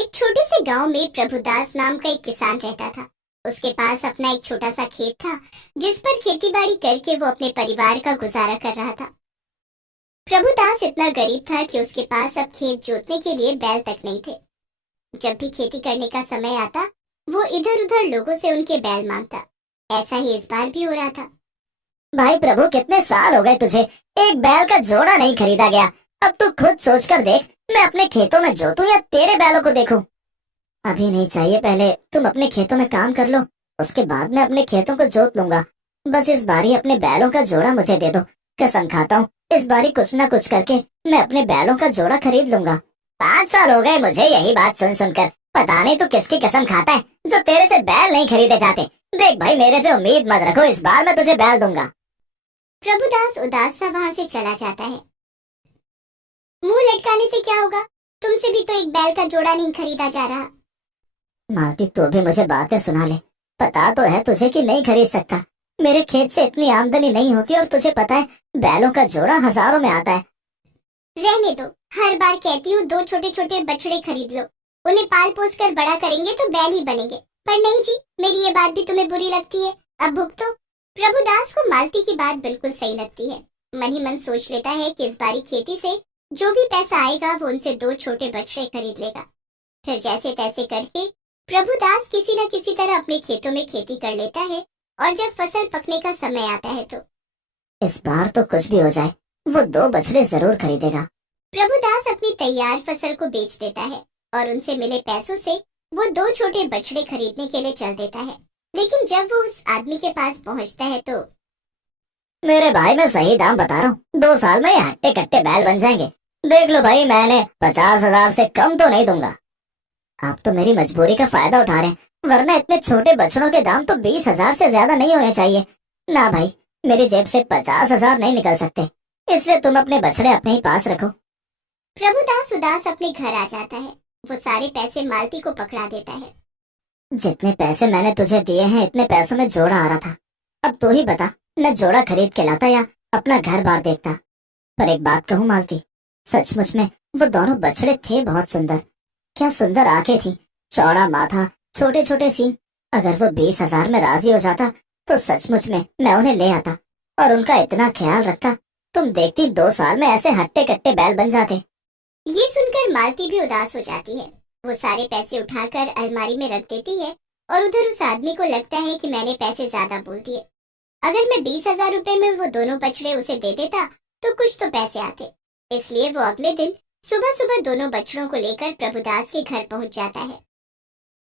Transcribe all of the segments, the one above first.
एक छोटे से गांव में प्रभुदास नाम का एक किसान रहता था। उसके पास अपना एक छोटा सा खेत था, जिस पर खेतीबाड़ी करके वो अपने परिवार का गुजारा कर रहा था। प्रभुदास इतना गरीब था कि उसके पास अब खेत जोतने के लिए बैल तक नहीं थे। जब भी खेती करने का समय आता, वो इधर उधर लोगों से उनके बैल मांगता। ऐसा ही इस बार भी हो रहा था। भाई प्रभु, कितने साल हो गए तुझे एक बैल का जोड़ा नहीं खरीदा गया। अब तू खुद सोच कर देख, मैं अपने खेतों में जोतूं या तेरे बैलों को देखूं। अभी नहीं चाहिए, पहले तुम अपने खेतों में काम कर लो, उसके बाद मैं अपने खेतों को जोत लूंगा। बस इस बारी अपने बैलों का जोड़ा मुझे दे दो। कसम खाता हूँ, इस बारी कुछ ना कुछ करके मैं अपने बैलों का जोड़ा खरीद लूंगा। 5 साल हो गए मुझे यही बात सुन सुनकर। पता नहीं तू किसकी कसम खाता है जो तेरे से बैल नहीं खरीदे जाते। देख भाई, मेरे से उम्मीद मत रखो, इस बार मैं तुझे बैल दूंगा। प्रभुदास उदास सा वहां से चला जाता है। मुंह लटकाने से क्या होगा? तुमसे भी तो एक बैल का जोड़ा नहीं खरीदा जा रहा। मालती, तू भी मुझे बातें सुना ले। पता तो है तुझे कि नहीं खरीद सकता। मेरे खेत से इतनी आमदनी नहीं होती, और तुझे पता है बैलों का जोड़ा हजारों में आता है। रहने दो, हर बार कहती हूँ 2 छोटे छोटे बछड़े खरीद लो, उन्हें पाल पोस कर बड़ा करेंगे तो बैल ही बनेंगे। पर नहीं जी, मेरी ये बात भी तुम्हें बुरी लगती है। अब भुगतो। प्रभुदास को मालती की बात बिल्कुल सही लगती है। मन ही मन सोच लेता है कि इस बारी खेती से जो भी पैसा आएगा वो उनसे 2 छोटे बछड़े खरीद लेगा। फिर जैसे तैसे करके प्रभुदास किसी न किसी तरह अपने खेतों में खेती कर लेता है, और जब फसल पकने का समय आता है तो इस बार तो कुछ भी हो जाए, वो 2 बछड़े जरूर खरीदेगा। प्रभुदास अपनी तैयार फसल को बेच देता है और उनसे मिले पैसों से वो 2 छोटे बछड़े खरीदने के लिए चल देता है। लेकिन जब वो उस आदमी के पास पहुंचता है तो मेरे भाई, मैं सही दाम बता रहा हूँ, 2 साल में ये हट्टे कट्टे बैल बन जाएंगे। देख लो भाई, मैंने 50,000 से कम तो नहीं दूंगा। आप तो मेरी मजबूरी का फायदा उठा रहे हैं, वरना इतने छोटे बछड़ों के दाम तो 20,000 से ज्यादा नहीं होने चाहिए। ना भाई, मेरी जेब से 50,000 नहीं निकल सकते, इसलिए तुम अपने बछड़े अपने ही पास रखो। प्रभुदास उदास अपने घर आ जाता है। वो सारे पैसे मालती को पकड़ा देता है। जितने पैसे मैंने तुझे दिए हैं, इतने पैसों में जोड़ा आ रहा था। अब तू ही बता, मैं जोड़ा खरीद के लाता या अपना घर बार देखता। पर एक बात कहूँ मालती, सचमुच में वो दोनों बछड़े थे बहुत सुंदर। क्या सुंदर आंखें थी, चौड़ा माथा, छोटे छोटे सींग। अगर वो 20,000 में राजी हो जाता तो सचमुच में मैं उन्हें ले आता और उनका इतना ख्याल रखता। तुम देखती 2 साल में ऐसे हट्टे कट्टे बैल बन जाते। ये सुनकर मालती भी उदास हो जाती है। वो सारे पैसे उठाकर अलमारी में रख देती है और उधर उस आदमी को लगता है कि मैंने पैसे ज्यादा बोल दिए। अगर मैं 20,000 रुपए में वो दोनों बछड़े उसे दे देता तो कुछ तो पैसे आते। इसलिए वो अगले दिन सुबह सुबह दोनों बछड़ों को लेकर प्रभुदास के घर पहुंच जाता है।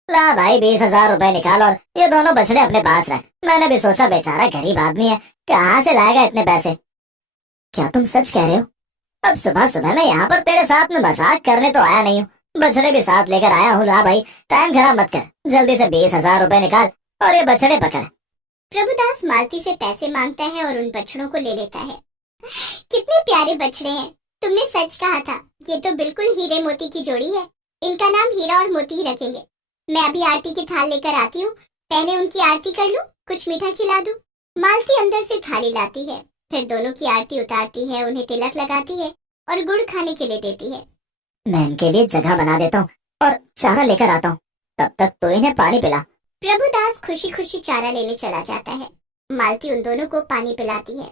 ला भाई, 20,000 रुपए निकाल और ये दोनों बछड़े अपने पास रख। मैंने भी सोचा बेचारा गरीब आदमी है, कहाँ से लाएगा इतने पैसे। क्या तुम सच कह रहे हो? अब सुबह सुबह मैं यहाँ पर तेरे साथ में मजाक करने तो आया नहीं हूँ, बछड़े भी साथ लेकर आया हूँ। ला भाई, टाइम खराब मत कर, जल्दी से 20,000 रुपए निकाल और ये बछड़े पकड़। प्रभुदास मालती से पैसे मांगता है और उन बछड़ों को ले लेता है। कितने प्यारे बछड़े हैं, तुमने सच कहा था। ये तो बिल्कुल हीरे मोती की जोड़ी है। इनका नाम हीरा और मोती ही रखेंगे। मैं अभी आरती की थाल लेकर आती हूँ, पहले उनकी आरती कर लूं, कुछ मीठा खिला दूं। मालती अंदर से थाली लाती है, फिर दोनों की आरती उतारती है, उन्हें तिलक लगाती है और गुड़ खाने के लिए देती है। मैं इनके लिए जगह बना देता हूँ और चारा लेकर आता हूँ, तब तक तो इन्हें पानी पिला। प्रभुदास खुशी खुशी चारा लेने चला जाता है। मालती उन दोनों को पानी पिलाती है।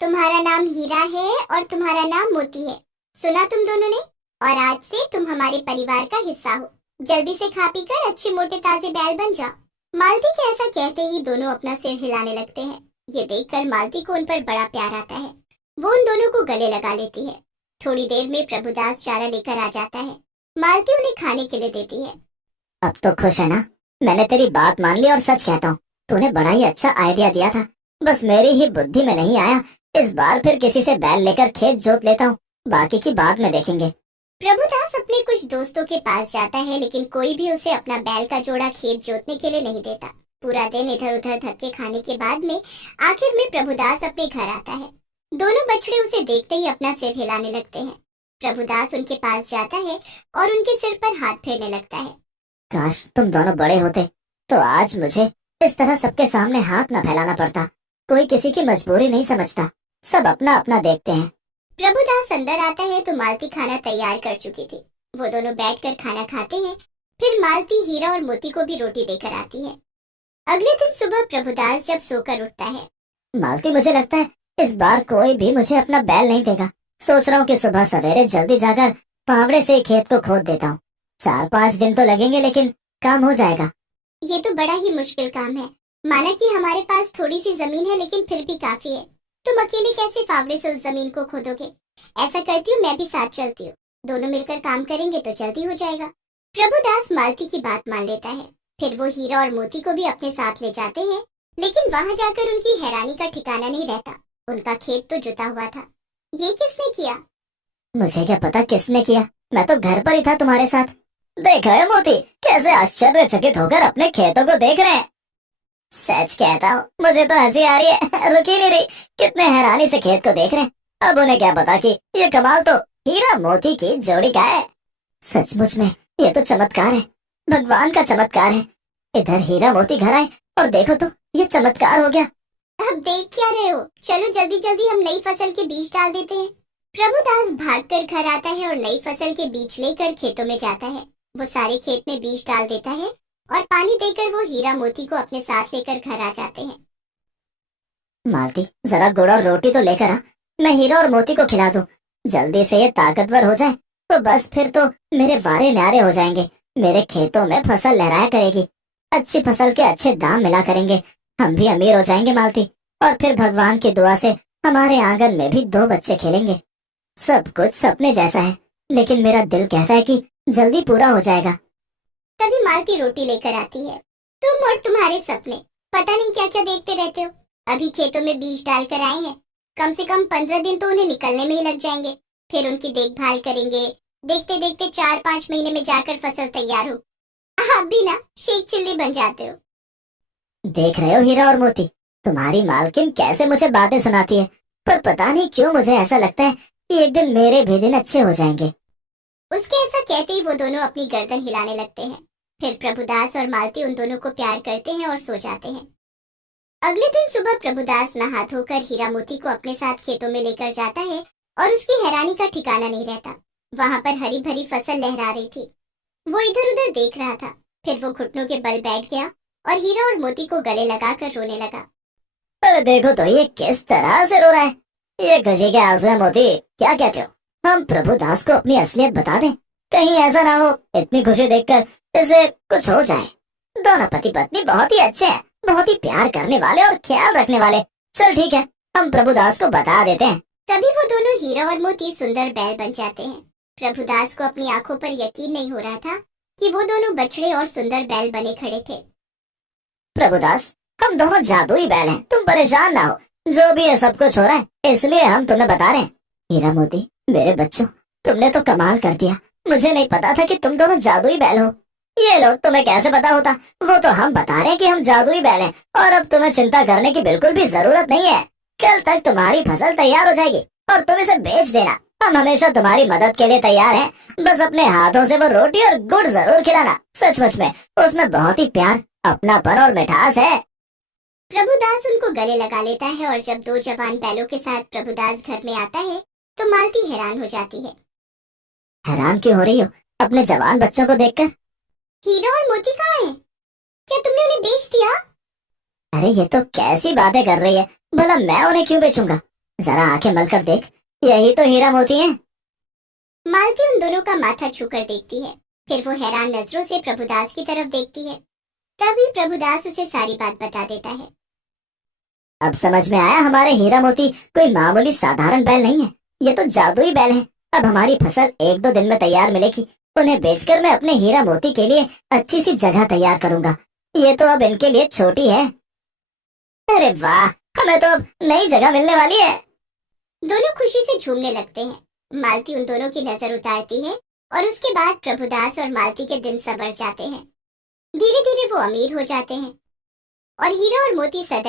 तुम्हारा नाम हीरा है और तुम्हारा नाम मोती है, सुना तुम दोनों ने? और आज से तुम हमारे परिवार का हिस्सा हो। जल्दी से खा पी कर अच्छे मोटे ताजे बैल बन जाओ। मालती के ऐसा कहते ही दोनों अपना सिर हिलाने लगते हैं। ये देखकर मालती को उन पर बड़ा प्यार आता है। वो उन दोनों को गले लगा लेती है। थोड़ी देर में प्रभुदास चारा लेकर आ जाता है। मालती उन्हें खाने के लिए देती है। अब तो खुश है ना? मैंने तेरी बात मान ली और सच कहता हूँ, तूने बड़ा ही अच्छा आइडिया दिया था। बस मेरी ही बुद्धि में नहीं आया। इस बार फिर किसी से बैल लेकर खेत जोत लेता हूँ, बाकी की बाद में देखेंगे। प्रभुदास अपने कुछ दोस्तों के पास जाता है, लेकिन कोई भी उसे अपना बैल का जोड़ा खेत जोतने के लिए नहीं देता। पूरा दिन इधर उधर धक्के खाने के बाद में आखिर में प्रभुदास अपने घर आता है। दोनों बछड़े उसे देखते ही अपना सिर हिलाने लगते हैं। प्रभुदास उनके पास जाता है और उनके सिर पर हाथ फेरने लगता है। काश तुम दोनों बड़े होते तो आज मुझे इस तरह सबके सामने हाथ न फैलाना पड़ता। कोई किसी की मजबूरी नहीं समझता, सब अपना अपना देखते हैं। प्रभुदास अंदर आता है तो मालती खाना तैयार कर चुकी थी। वो दोनों बैठकर खाना खाते हैं। फिर मालती हीरा और मोती को भी रोटी देकर आती है। अगले दिन सुबह प्रभुदास जब सोकर उठता है। मालती, मुझे लगता है इस बार कोई भी मुझे अपना बैल नहीं देगा। सोच रहा हूँ कि सुबह सवेरे जल्दी जाकर फावड़े से खेत को खोद देता हूँ। 4-5 दिन तो लगेंगे, लेकिन काम हो जाएगा। ये तो बड़ा ही मुश्किल काम है। माना कि हमारे पास थोड़ी सी जमीन है, लेकिन फिर भी काफी है। तुम अकेले कैसे फावड़े से उस जमीन को खोदोगे? ऐसा करती हूँ, मैं भी साथ चलती हूँ। दोनों मिलकर काम करेंगे तो जल्दी हो जाएगा। प्रभुदास मालती की बात मान लेता है। फिर वो हीरा और मोती को भी अपने साथ ले जाते हैं, लेकिन वहां जाकर उनकी हैरानी का ठिकाना नहीं रहता। उनका खेत तो जुता हुआ था। ये किसने किया? मुझे क्या पता किसने किया, मैं तो घर पर ही था तुम्हारे साथ। देख रहे हो मोती, कैसे आश्चर्यचकित होकर अपने खेतों को देख रहे हैं। सच कहता हूँ, मुझे तो हंसी आ रही है, रुक ही नहीं रही। कितने हैरानी से खेत को देख रहे हैं। अब उन्हें क्या पता कि ये कमाल तो हीरा मोती की जोड़ी का है। सचमुच में ये तो चमत्कार है, भगवान का चमत्कार है। इधर हीरा मोती घर आए और देखो तो ये चमत्कार हो गया। अब देख क्या रहे हो? चलो जल्दी जल्दी हम नई फसल के बीज डाल देते हैं। प्रभुदास भागकर घर आता है और नई फसल के बीज लेकर खेतों में जाता है। वो सारे खेत में बीज डाल देता है और पानी देकर वो हीरा मोती को अपने साथ लेकर घर आ जाते हैं। मालती, जरा गुड़ और रोटी तो लेकर आ, मैं हीरा और मोती को खिला दूं। जल्दी से ये ताकतवर हो जाए तो बस फिर तो मेरे वारे न्यारे हो जाएंगे। मेरे खेतों में फसल लहराया करेगी। अच्छी फसल के अच्छे दाम मिला करेंगे। हम भी अमीर हो जाएंगे मालती, और फिर भगवान की दुआ से हमारे आंगन में भी 2 बच्चे खेलेंगे। सब कुछ सपने जैसा है, लेकिन मेरा दिल कहता है कि जल्दी पूरा हो जाएगा। तभी मालती रोटी लेकर आती है। तुम और तुम्हारे सपने, पता नहीं क्या क्या देखते रहते हो। अभी खेतों में बीज डालकर आए हैं, कम से कम 15 दिन तो उन्हें निकलने में ही लग जाएंगे। फिर उनकी देखभाल करेंगे। देखते देखते 4-5 महीने में जाकर फसल तैयार हो। आप भी ना शेख चिल्ली बन जाते हो। देख रहे हो हीरा और मोती, तुम्हारी मालकिन कैसे मुझे बातें सुनाती है, पर पता नहीं क्यों मुझे ऐसा लगता है कि एक दिन मेरे भी दिन अच्छे हो जाएंगे। उसके ऐसा कहते ही वो दोनों अपनी गर्दन हिलाने लगते हैं। फिर प्रभुदास और मालती उन दोनों को प्यार करते हैं और सो जाते हैं। अगले दिन सुबह प्रभुदास नहा धोकर हीरा मोती को अपने साथ खेतों में लेकर जाता है और उसकी हैरानी का ठिकाना नहीं रहता। वहां पर हरी भरी फसल लहरा रही थी। वो इधर उधर देख रहा था। फिर वो घुटनों के बल बैठ गया और हीरा और मोती को गले लगाकर रोने लगा। पर देखो तो ये किस तरह से रो रहा है। ये खुशी के आंसू है मोती, क्या कहते हो? हम प्रभुदास को अपनी असलियत बता दें, कहीं ऐसा ना हो इतनी खुशी देखकर इसे कुछ हो जाए। दोनों पति पत्नी बहुत ही अच्छे हैं, बहुत ही प्यार करने वाले और ख्याल रखने वाले। चल ठीक है, हम प्रभुदास को बता देते हैं। तभी वो दोनों हीरा और मोती सुंदर बैल बन जाते हैं। प्रभुदास को अपनी आंखों पर यकीन नहीं हो रहा था कि वो दोनों बछड़े और सुंदर बैल बने खड़े थे। प्रभुदास, हम दोनों जादुई बैल हैं, तुम परेशान ना हो। जो भी ये सब कुछ हो रहा है इसलिए हम तुम्हें बता रहे हैं। हीरा मोती, मेरे बच्चों, तुमने तो कमाल कर दिया। मुझे नहीं पता था कि तुम दोनों जादुई बैल हो। ये लोग तुम्हें कैसे पता होता? वो तो हम बता रहे हैं कि हम जादुई बैल हैं, और अब तुम्हें चिंता करने की बिल्कुल भी जरूरत नहीं है। कल तक तुम्हारी फसल तैयार हो जाएगी और तुम इसे बेच देना। हम हमेशा तुम्हारी मदद के लिए तैयार हैं। बस अपने हाथों से वो रोटी और गुड़ जरूर खिलाना। सचमुच में उसमें बहुत ही प्यार, अपनापन और मिठास है। प्रभुदास उनको गले लगा लेता है और जब 2 जवान बैलों के साथ प्रभुदास घर में आता है तो मालती हैरान हो जाती है। हैरान क्यों हो रही हो अपने जवान बच्चों को देखकर? हीरा और मोती कहाँ हैं? क्या तुमने उन्हें बेच दिया? अरे ये तो कैसी बातें कर रही है, भला मैं उन्हें क्यों बेचूंगा? जरा आंखें मलकर देख, यही तो हीरा मोती हैं। मालती उन दोनों का माथा छूकर देखती है। फिर वो हैरान नजरों से प्रभुदास की तरफ देखती है। तभी प्रभुदास उसे सारी बात बता देता है। अब समझ में आया, हमारे हीरा मोती कोई मामूली साधारण बैल नहीं है, ये तो जादुई बैल हैं। अब हमारी फसल 1-2 दिन में तैयार मिलेगी। उन्हें बेचकर मैं अपने हीरा मोती के लिए अच्छी सी जगह तैयार करूंगा। ये तो अब इनके लिए छोटी है। अरे वाह, हमें तो अब नई जगह मिलने वाली है। दोनों खुशी से झूमने लगते हैं। मालती उन दोनों की नजर उतारती है और उसके बाद प्रभुदास और मालती के दिन संवर जाते हैं। धीरे धीरे वो अमीर हो जाते हैं और हीरा और मोती सदैव